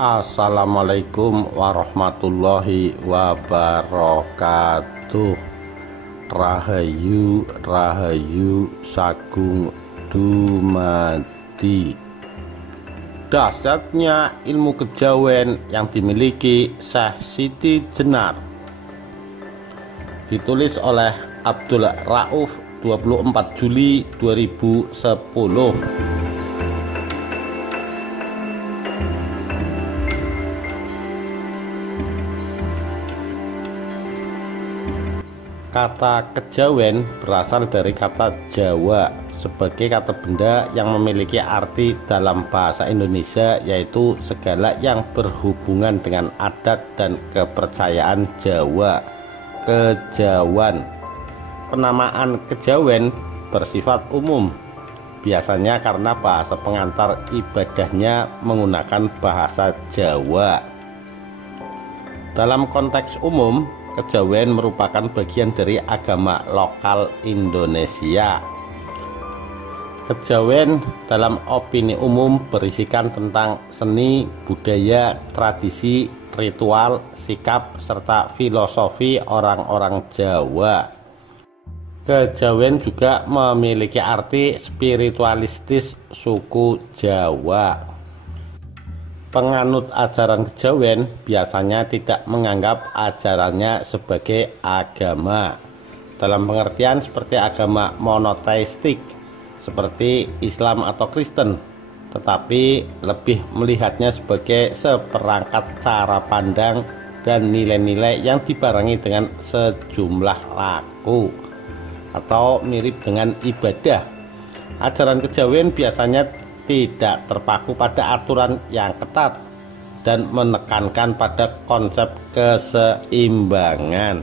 Assalamualaikum warahmatullahi wabarakatuh. Rahayu rahayu sagung dumadi. Dahsyatnya ilmu kejawen yang dimiliki Syekh Siti Jenar. Ditulis oleh Abdul Rauf 24 Juli 2010. Kata kejawen berasal dari kata Jawa sebagai kata benda yang memiliki arti dalam bahasa Indonesia, yaitu segala yang berhubungan dengan adat dan kepercayaan Jawa. Kejawan. Penamaan kejawen bersifat umum, biasanya karena bahasa pengantar ibadahnya menggunakan bahasa Jawa. Dalam konteks umum, kejawen merupakan bagian dari agama lokal Indonesia. Kejawen dalam opini umum berisikan tentang seni, budaya, tradisi, ritual, sikap, serta filosofi orang-orang Jawa. Kejawen juga memiliki arti spiritualistis suku Jawa. Penganut ajaran kejawen biasanya tidak menganggap ajarannya sebagai agama dalam pengertian seperti agama monoteistik seperti Islam atau Kristen, tetapi lebih melihatnya sebagai seperangkat cara pandang dan nilai-nilai yang dibarengi dengan sejumlah laku atau mirip dengan ibadah. Ajaran kejawen biasanya tidak terpaku pada aturan yang ketat dan menekankan pada konsep keseimbangan.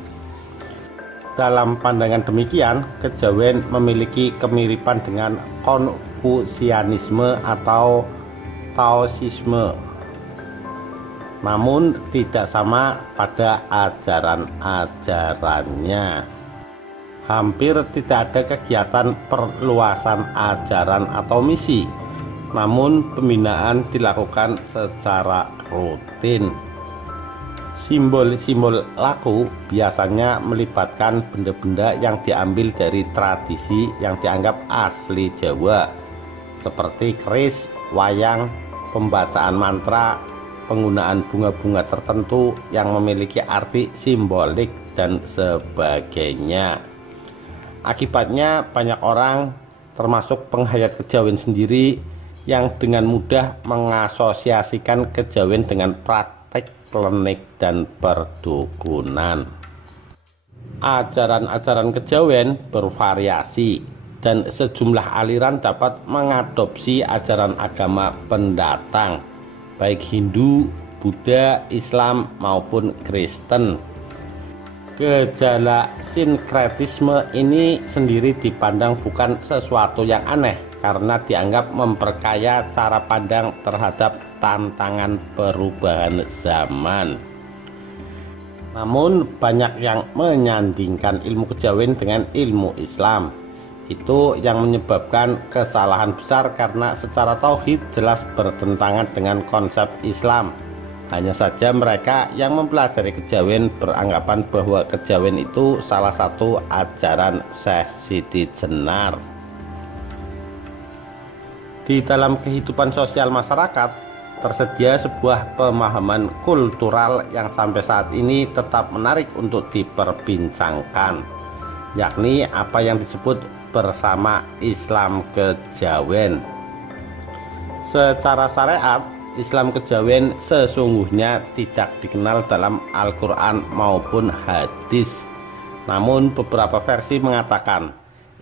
Dalam pandangan demikian, kejawen memiliki kemiripan dengan Konfusianisme atau Taoisme, namun tidak sama pada ajaran-ajarannya. Hampir tidak ada kegiatan perluasan ajaran atau misi, namun pembinaan dilakukan secara rutin. Simbol-simbol laku biasanya melibatkan benda-benda yang diambil dari tradisi yang dianggap asli Jawa, seperti keris, wayang, pembacaan mantra, penggunaan bunga-bunga tertentu yang memiliki arti simbolik, dan sebagainya. Akibatnya banyak orang, termasuk penghayat kejawen sendiri, yang dengan mudah mengasosiasikan kejawen dengan praktek klinik dan perdukunan. Ajaran-ajaran kejawen bervariasi dan sejumlah aliran dapat mengadopsi ajaran agama pendatang, baik Hindu, Buddha, Islam maupun Kristen. Gejala sinkretisme ini sendiri dipandang bukan sesuatu yang aneh karena dianggap memperkaya cara pandang terhadap tantangan perubahan zaman. Namun banyak yang menyandingkan ilmu kejawen dengan ilmu Islam. Itu yang menyebabkan kesalahan besar karena secara tauhid jelas bertentangan dengan konsep Islam. Hanya saja mereka yang mempelajari kejawen beranggapan bahwa kejawen itu salah satu ajaran Syekh Siti Jenar. Di dalam kehidupan sosial masyarakat, tersedia sebuah pemahaman kultural yang sampai saat ini tetap menarik untuk diperbincangkan, yakni apa yang disebut bersama Islam kejawen. Secara syariat, Islam kejawen sesungguhnya tidak dikenal dalam Al-Quran maupun hadis. Namun beberapa versi mengatakan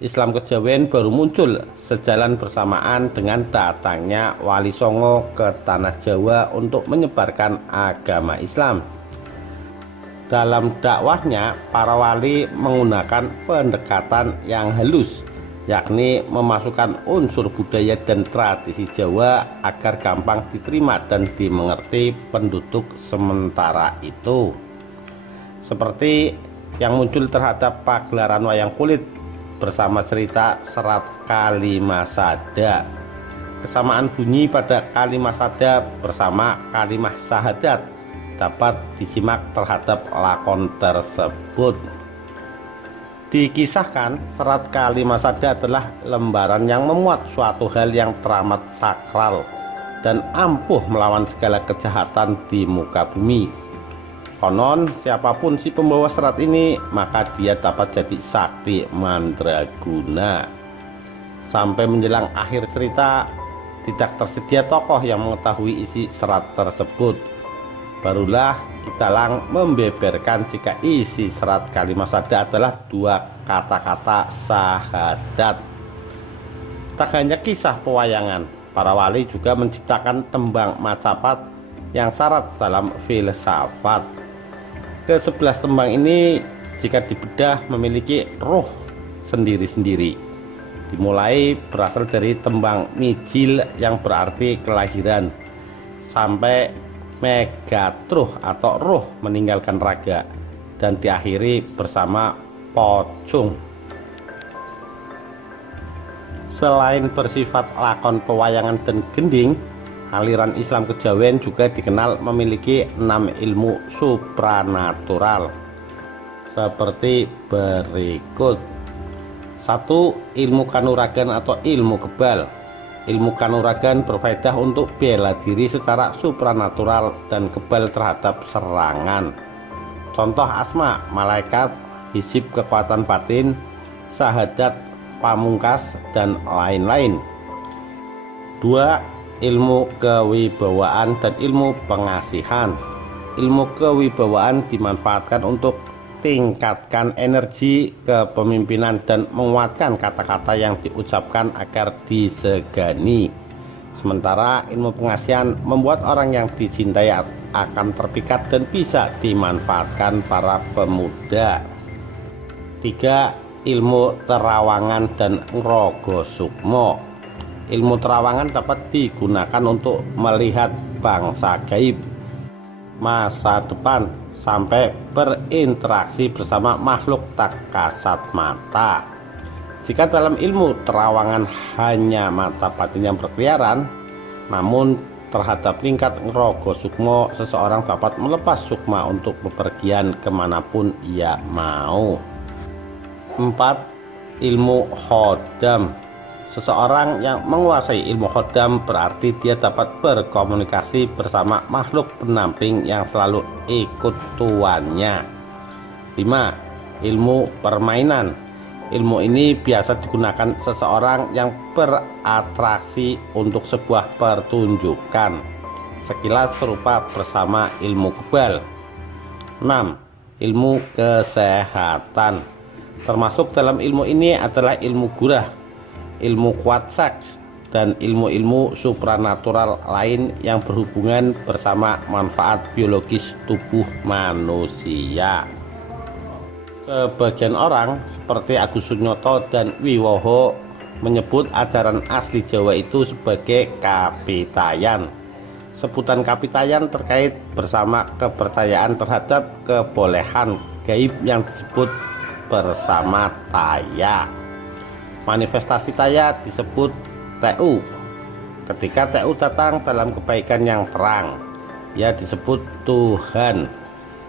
Islam kejawen baru muncul sejalan bersamaan dengan datangnya Wali Songo ke tanah Jawa untuk menyebarkan agama Islam. Dalam dakwahnya, para wali menggunakan pendekatan yang halus, yakni memasukkan unsur budaya dan tradisi Jawa agar gampang diterima dan dimengerti penduduk sementara itu. Seperti yang muncul terhadap pagelaran wayang kulit bersama cerita Serat Kalimasada. kesamaan bunyi pada kalimat sada bersama kalimat syahadat dapat disimak terhadap lakon tersebut. Dikisahkan serat kalimat sada adalah lembaran yang memuat suatu hal yang teramat sakral dan ampuh melawan segala kejahatan di muka bumi. Konon siapapun si pembawa serat ini, maka dia dapat jadi sakti mandraguna. Sampai menjelang akhir cerita, tidak tersedia tokoh yang mengetahui isi serat tersebut. Barulah Kitalang membeberkan jika isi serat kalimat sada adalah dua kata-kata syahadat. Tak hanya kisah pewayangan, para wali juga menciptakan tembang macapat yang syarat dalam filsafat. Ke-11 tembang ini jika dibedah memiliki ruh sendiri-sendiri. Dimulai berasal dari tembang mijil yang berarti kelahiran, sampai megatruh atau ruh meninggalkan raga, dan diakhiri bersama pocung. Selain bersifat lakon pewayangan dan gending, aliran Islam kejawen juga dikenal memiliki 6 ilmu supranatural seperti berikut. 1. Ilmu kanuragan atau ilmu kebal. Ilmu kanuragan berfaedah untuk bela diri secara supranatural dan kebal terhadap serangan. Contoh asma, malaikat, hisib kekuatan batin, syahadat, pamungkas, dan lain-lain. 2. Ilmu kewibawaan dan ilmu pengasihan. Ilmu kewibawaan dimanfaatkan untuk tingkatkan energi kepemimpinan dan menguatkan kata-kata yang diucapkan agar disegani. Sementara ilmu pengasihan membuat orang yang dicintai akan terpikat dan bisa dimanfaatkan para pemuda. 3. Ilmu terawangan dan ngrogo sukmo. Ilmu terawangan dapat digunakan untuk melihat bangsa gaib, masa depan, sampai berinteraksi bersama makhluk tak kasat mata. Jika dalam ilmu terawangan hanya mata batin yang berkeliaran, namun terhadap tingkat ngrogo sukmo, seseorang dapat melepas sukma untuk bepergian kemanapun ia mau. 4. Ilmu khodam. Seseorang yang menguasai ilmu khodam berarti dia dapat berkomunikasi bersama makhluk pendamping yang selalu ikut tuannya. 5. Ilmu permainan. Ilmu ini biasa digunakan seseorang yang beratraksi untuk sebuah pertunjukan, sekilas serupa bersama ilmu kebal. 6. Ilmu kesehatan. Termasuk dalam ilmu ini adalah ilmu gurah, ilmu kuatsak, dan ilmu-ilmu supranatural lain yang berhubungan bersama manfaat biologis tubuh manusia. Sebagian orang seperti Agus Sunyoto dan Wiwoho menyebut ajaran asli Jawa itu sebagai kapitayan. Sebutan kapitayan terkait bersama kepercayaan terhadap kebolehan gaib yang disebut bersama taya. Manifestasi taya disebut TU. Ketika TU datang dalam kebaikan yang terang, ia disebut Tuhan.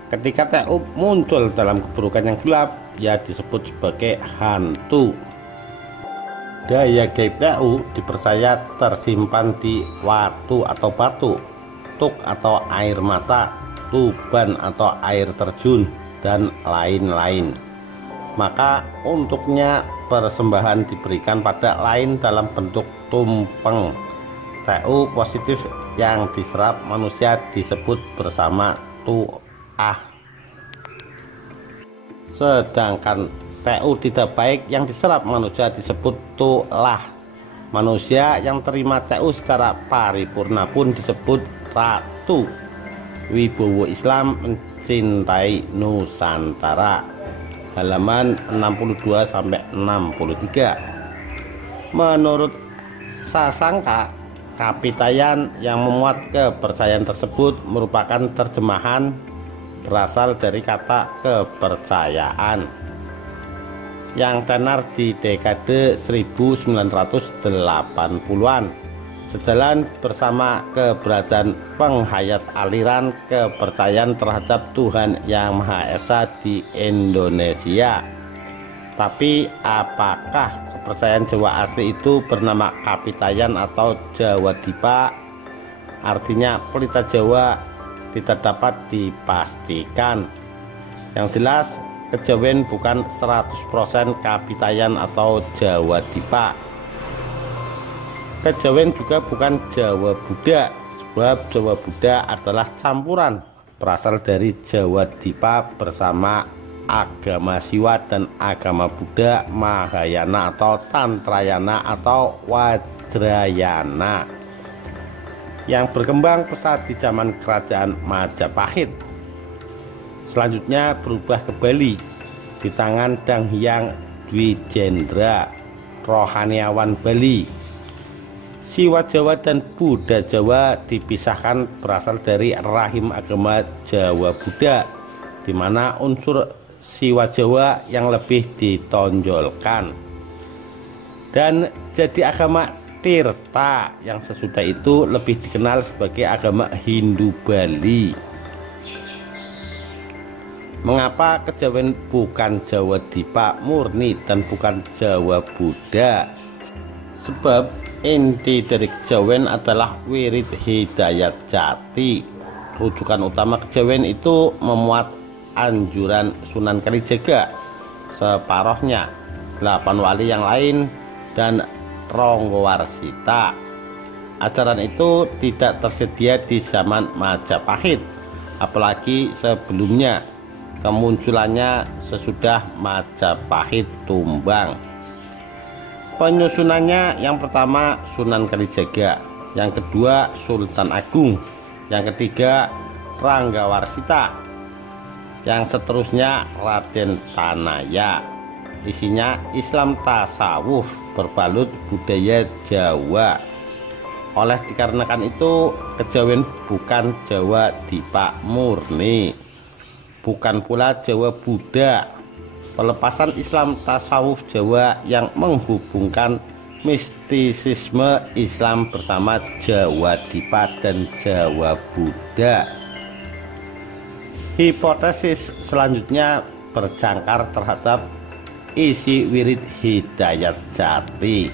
Ketika TU muncul dalam keburukan yang gelap, ia disebut sebagai hantu. Daya gaib TU dipercaya tersimpan di watu atau batu, tuk atau air mata, tuban atau air terjun, dan lain-lain. Maka untuknya persembahan diberikan pada lain dalam bentuk tumpeng. TU positif yang diserap manusia disebut bersama tuah. Sedangkan TU tidak baik yang diserap manusia disebut tulah. Manusia yang terima TU secara paripurna pun disebut ratu. Wibowo Islam mencintai Nusantara, halaman 62-63. Menurut Sasangka, kapitayan yang memuat kepercayaan tersebut merupakan terjemahan berasal dari kata kepercayaan yang tenar di dekade 1980-an sejalan bersama keberadaan penghayat aliran kepercayaan terhadap Tuhan Yang Maha Esa di Indonesia. Tapi apakah kepercayaan Jawa asli itu bernama Kapitayan atau Jawa Dipa? Artinya pelita Jawa tidak dapat dipastikan. Yang jelas kejawen bukan 100% Kapitayan atau Jawa Dipa. Kejawen juga bukan Jawa Buddha, sebab Jawa Buddha adalah campuran berasal dari Jawa Dipa bersama agama Siwa dan agama Buddha Mahayana atau Tantrayana atau Wajrayana yang berkembang pesat di zaman kerajaan Majapahit. Selanjutnya berubah ke Bali di tangan Dang Hyang Dwijendra, rohaniawan Bali. Siwa Jawa dan Buddha Jawa dipisahkan berasal dari rahim agama Jawa Buddha, di mana unsur Siwa Jawa yang lebih ditonjolkan, dan jadi agama Tirta yang sesudah itu lebih dikenal sebagai agama Hindu Bali. Mengapa kejawen bukan Jawa Dipa murni dan bukan Jawa Buddha? Sebab inti dari kejawen adalah wirid hidayat jati. Rujukan utama kejawen itu memuat anjuran Sunan Kalijaga separohnya, 8 wali yang lain, dan Ronggowarsita. Ajaran itu tidak tersedia di zaman Majapahit, apalagi sebelumnya. Kemunculannya sesudah Majapahit tumbang. Penyusunannya yang pertama Sunan Kalijaga, yang kedua Sultan Agung, yang ketiga Ranggawarsita, yang seterusnya Raden Tanaya. Isinya Islam tasawuf berbalut budaya Jawa. Oleh dikarenakan itu kejawen bukan Jawa Dipa murni, bukan pula Jawa Buddha. Pelepasan Islam tasawuf Jawa yang menghubungkan mistisisme Islam bersama Jawa Dipa dan Jawa Buddha. Hipotesis selanjutnya berjangkar terhadap isi wirid hidayat jati.